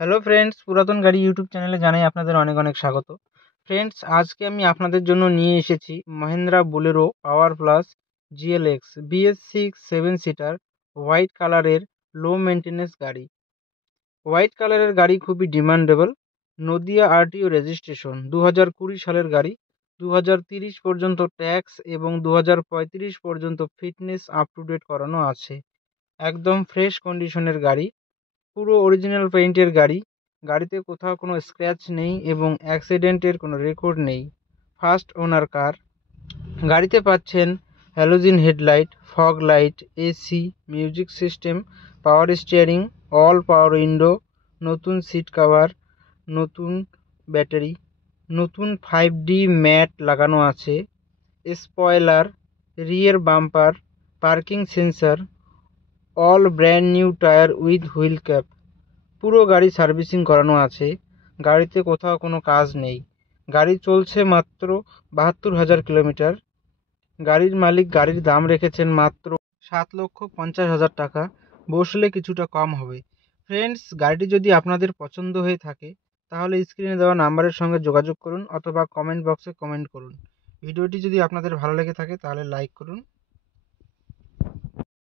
Hello friends, পুরাতন গাড়ি YouTube চ্যানেলে জানাই আপনাদের অনেক অনেক স্বাগত। ফ্রেন্ডস, আজকে আমি আপনাদের জন্য নিয়ে এসেছি Mahindra Bolero power plus GLX BS6 7 seater white কালারের লো মেনটেন্যান্স গাড়ি। হোয়াইট কালারের গাড়ি খুবই ডিমান্ডেবল। নদিয়া আরটিও রেজিস্ট্রেশন 2020 সালের গাড়ি। 2030 পর্যন্ত ট্যাক্স এবং 2035 পর্যন্ত ফিটনেস আপ টু ডেট করানো আছে। একদম ফ্রেশ কন্ডিশনের গাড়ি, পুরো অরিজিনাল পেইন্টের গাড়ি। গাড়িতে কোথাও কোনো স্ক্র্যাচ নেই এবং অ্যাক্সিডেন্টের কোনো রেকর্ড নেই। ফার্স্ট ওনার কার। গাড়িতে পাচ্ছেন halogen headlight, fog light, AC, music system, power steering, all পাওয়ার উইন্ডো, নতুন সিট কভার, নতুন ব্যাটারি, নতুন 5D ম্যাট লাগানো আছে, spoiler, rear bumper, parking sensor, all brand new tyre with wheel cap. পুরো গাড়ি সার্ভিসিং করানো আছে। গাড়িতে কোথাও কোনো কাজ নেই। গাড়ি চলছে মাত্র 72,000 কিলোমিটার। গাড়ির মালিক গাড়ির দাম রেখেছেন মাত্র 7,50,000 টাকা। বসলে কিছুটা কম হবে। ফ্রেন্ডস, গাড়িটি যদি আপনাদের পছন্দ হয়ে থাকে তাহলে স্ক্রিনে দেওয়া নাম্বারের সঙ্গে যোগাযোগ করুন অথবা কমেন্ট বক্সে কমেন্ট করুন। ভিডিওটি যদি আপনাদের ভালো লেগে থাকে তাহলে লাইক করুন।